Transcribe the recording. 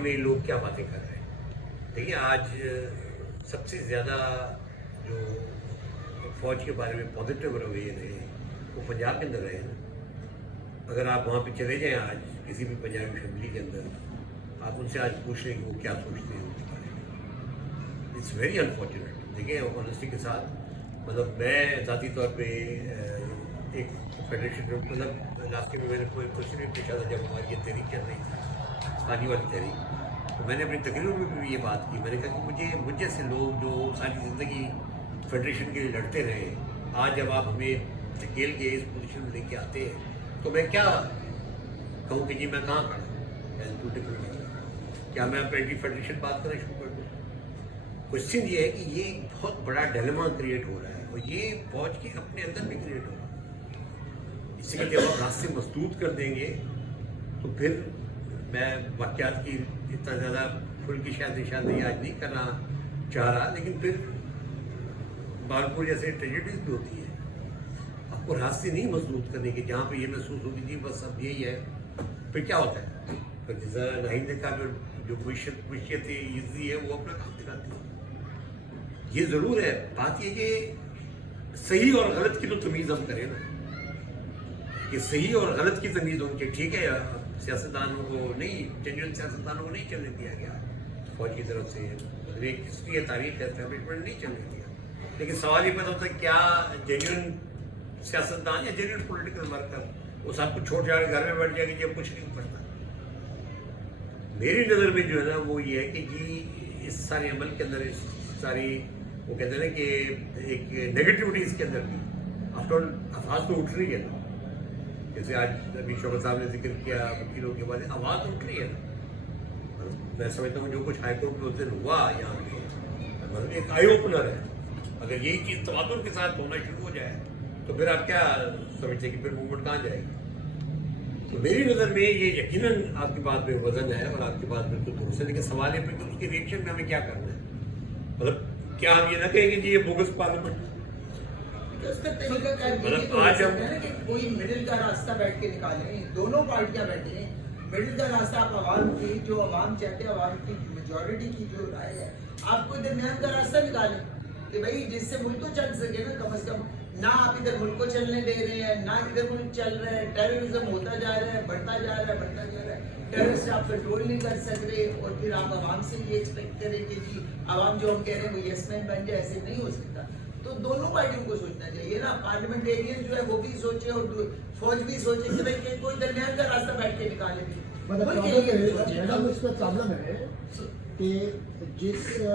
में लोग क्या बातें कर रहे हैं। देखिए, आज सबसे ज़्यादा जो फौज के बारे में पॉजिटिव रवैये रहे वो पंजाब के अंदर रहे ना। अगर आप वहाँ पे चले जाएं आज किसी भी पंजाबी फैमिली के अंदर, आप उनसे आज पूछ लें कि वो क्या सोचते हैं उनके बारे में। It's very unfortunate. देखिए, ऑनेस्टी के साथ मतलब मैं ज़ाती तौर पे एक फेडरेशन मतलब लास्ट में मैंने कोई क्वेश्चन भी पूछा था जब हमारी ये तहरीक चल रही थी, पानी वाली तहरीक, तो मैंने अपनी तकरीर में भी ये बात की। मैंने कहा कि मुझे जैसे लोग जो सारी ज़िंदगी फेडरेशन के लिए लड़ते रहे, आज जब आप हमें धकेल के इस पोजीशन में लेके आते हैं तो मैं क्या कहूँ कि जी मैं कहाँ खड़ा हूँ। क्या मैं अब एंटी फेडरेशन बात करना शुरू कर दूँ? क्वेश्चन ये है कि ये बहुत बड़ा डिलेमा क्रिएट हो रहा है और ये फौज के अपने अंदर भी क्रिएट हो रहा है। इसलिए जब आप रास्ते मसदूद कर देंगे तो फिर मैं वाक़यात की इतना ज़्यादा फुल की शायद निशानदेही आज नहीं करना चाह रहा, लेकिन फिर बालपुर जैसे ट्रेजेडीज भी होती है। आपको रास्ते नहीं मजबूत करने के जहाँ पे ये महसूस होगी जी बस अब यही है, फिर क्या होता है? फिर जैसा नहीं ने कहा, जो विषय ईजी है वो अपना काम दिखाती है। ये ज़रूर है, बात ये कि सही और गलत की तो तमीज़ हम करें ना, कि सही और गलत की तमीज़ होनी चाहिए। ठीक है, सियासतदानों को नहीं, जेन्युइन सियासतदानों को नहीं चलने दिया गया फौज की तरफ से, एक हिस्ट्री है, तारीख है, एस्टैब्लिशमेंट नहीं चलने दिया। लेकिन सवाल ये पैदा होता है क्या जेन्युइन सियासतदान या जेन्युइन पॉलिटिकल वर्कर वो सब कुछ छोड़ जाकर घर में बैठ जाएगी जब कुछ नहीं पड़ता। मेरी नज़र में जो है ना वो ये है कि जी इस सारे अमल के अंदर, इस सारी वो कहते हैं ना कि एक नेगेटिविटी इसके अंदर भी आफ्टर आवाज़ तो उठ रही है ना। जैसे आज अभी शौकत साहब ने जिक्र किया वकीलों के बारे में, आवाज़ उठ रही है ना। मैं समझता हूँ जो कुछ हाईकोर्ट में उस दिन हुआ यहाँ पे मतलब एक आई ओपनर है। अगर यही चीज़ तवातुर के साथ होना शुरू हो जाए तो फिर आप क्या समझते हैं कि फिर मूवमेंट कहाँ जाएगी? तो मेरी नज़र में ये यकीनन आपकी बात में वजन है और आपकी बात बिल्कुल दुरुस्त है, लेकिन सवाल है फिर उसके रिएक्शन में हमें क्या करना है। मतलब क्या हम ये ना कहेंगे जी ये बोगस पार्लियामेंट मतलब आज हम कि कोई मिडिल का रास्ता बैठ के निकालें, दोनों पार्टियां बैठे मिडिल का रास्ता। आप आवाम की जो आवाम चाहते हैं, आवाम की मेजोरिटी की जो राय है, आप कोई दरमियान का रास्ता निकालें कि भाई जिससे मुल्क को चल सके ना। कम से कम ना आप इधर मुल्क को चलने दे रहे हैं, ना इधर मुल्क चल रहा है। टेररिज्म होता जा रहा है, बढ़ता जा रहा है। टेररिस्ट आप कंट्रोल नहीं कर सक रहे और फिर आप आवाम से ये एक्सपेक्ट करें कि जी आवाम जो हम कह रहे हैं वो यस मैन बन जाए, ऐसे नहीं हो सकता। तो दोनों पार्टियों को सोचना चाहिए ना। पार्लियामेंटेरियन जो है वो भी सोचे और फौज भी सोचे कि भाई कोई दरमियान का रास्ता बैठ के निकाले भी। प्रॉब्लम है कि जिस